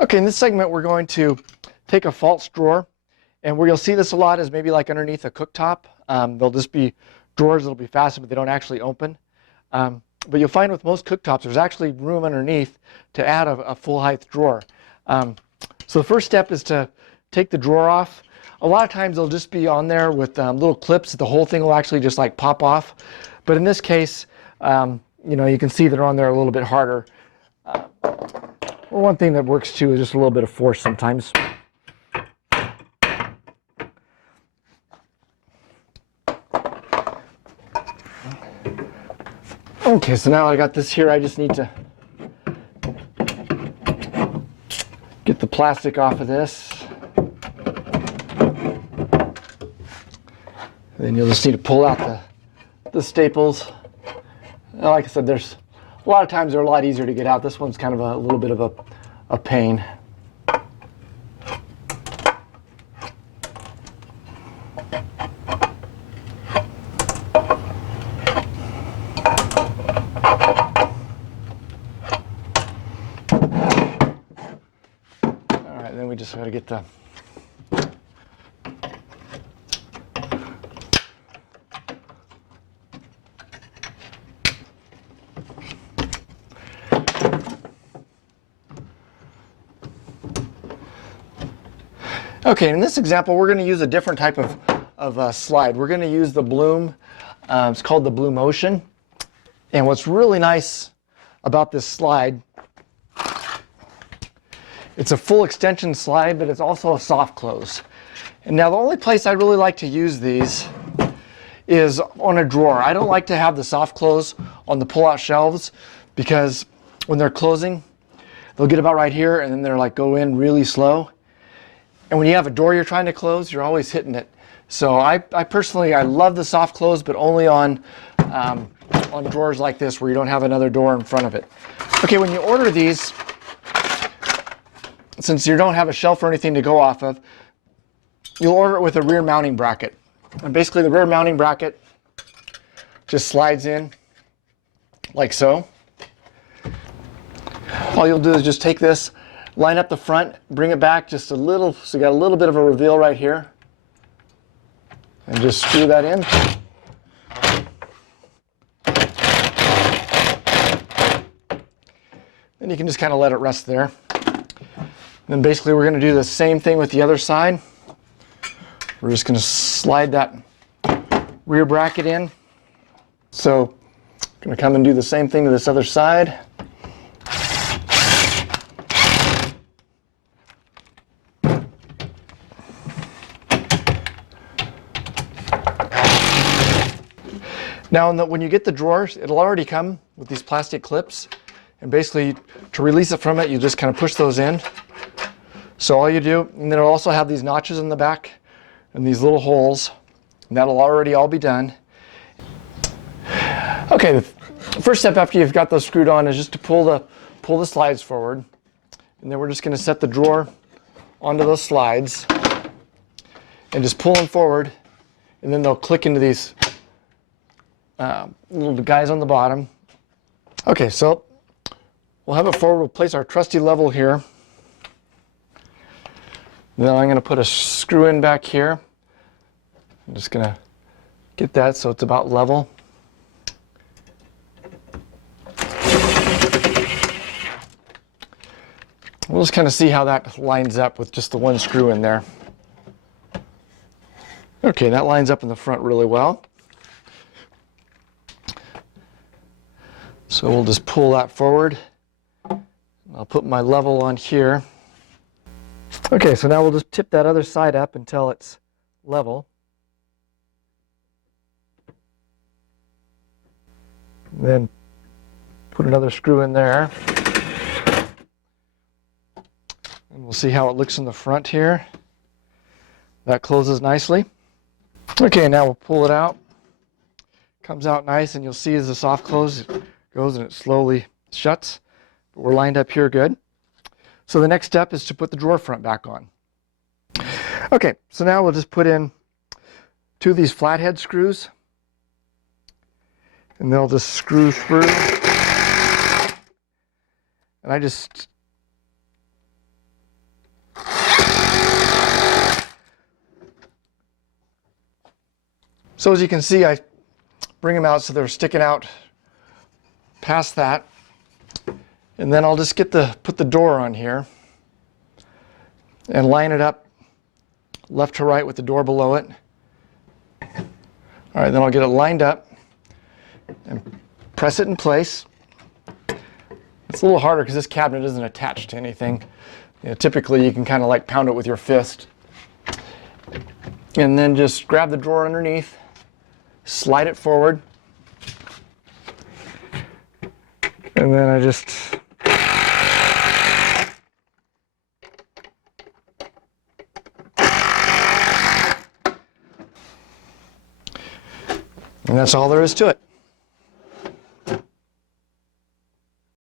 Okay, in this segment we're going to take a false drawer, and where you'll see this a lot is maybe like underneath a cooktop. They'll just be drawers that'll be fastened, but they don't actually open. But you'll find with most cooktops there's actually room underneath to add a full height drawer. So the first step is to take the drawer off. A lot of times they'll just be on there with little clips. The whole thing will actually just like pop off. But in this case, you can see they're on there a little bit harder. Well, one thing that works too is just a little bit of force sometimes. Okay, so now I got this here, I just need to get the plastic off of this. Then you'll just need to pull out the staples. Like I said, there's a lot of times they're a lot easier to get out. This one's kind of a little bit of a pain. Alright, then we just got to get the Okay, in this example, we're going to use a different type of slide. We're going to use the Bloom. It's called the Bloom Ocean. And what's really nice about this slide, it's a full extension slide, but it's also a soft close. And now the only place I really like to use these is on a drawer. I don't like to have the soft close on the pull-out shelves because when they're closing, they'll get about right here and then they're like go in really slow. And when you have a door you're trying to close, you're always hitting it. So I personally love the soft close, but only on drawers like this where you don't have another door in front of it. Okay, when you order these, since you don't have a shelf or anything to go off of, you'll order it with a rear mounting bracket. And basically the rear mounting bracket just slides in like so. All you'll do is just take this, line up the front, bring it back just a little, so you got a little bit of a reveal right here. And just screw that in. Then you can just kind of let it rest there. Then basically we're going to do the same thing with the other side. We're just going to slide that rear bracket in. So I'm going to come and do the same thing to this other side. Now, when you get the drawers, it'll already come with these plastic clips. And basically, to release it from it, you just kind of push those in. So all you do, and then it'll also have these notches in the back and these little holes. And that'll already all be done. Okay, the first step after you've got those screwed on is just to pull the slides forward. And then we're just going to set the drawer onto those slides and just pull them forward. And then they'll click into these little guys on the bottom. Okay, so we'll have it forward. We'll place our trusty level here. Then I'm going to put a screw in back here. I'm just going to get that so it's about level. We'll just kind of see how that lines up with just the one screw in there. Okay, that lines up in the front really well. So we'll just pull that forward. I'll put my level on here. Okay, so now we'll just tip that other side up until it's level. And then put another screw in there. And we'll see how it looks in the front here. That closes nicely. Okay, now we'll pull it out. Comes out nice, and you'll see as the soft close goes and it slowly shuts. But we're lined up here good. So the next step is to put the drawer front back on. Okay, so now we'll just put in 2 of these flathead screws. And they'll just screw through. And I just So as you can see, I bring them out so they're sticking out past that. And then I'll just put the door on here and line it up left to right with the door below it. All right, then I'll get it lined up and press it in place. It's a little harder because this cabinet isn't attached to anything. You know, typically you can kind of like pound it with your fist. And then just grab the drawer underneath, slide it forward, and then I just and that's all there is to it.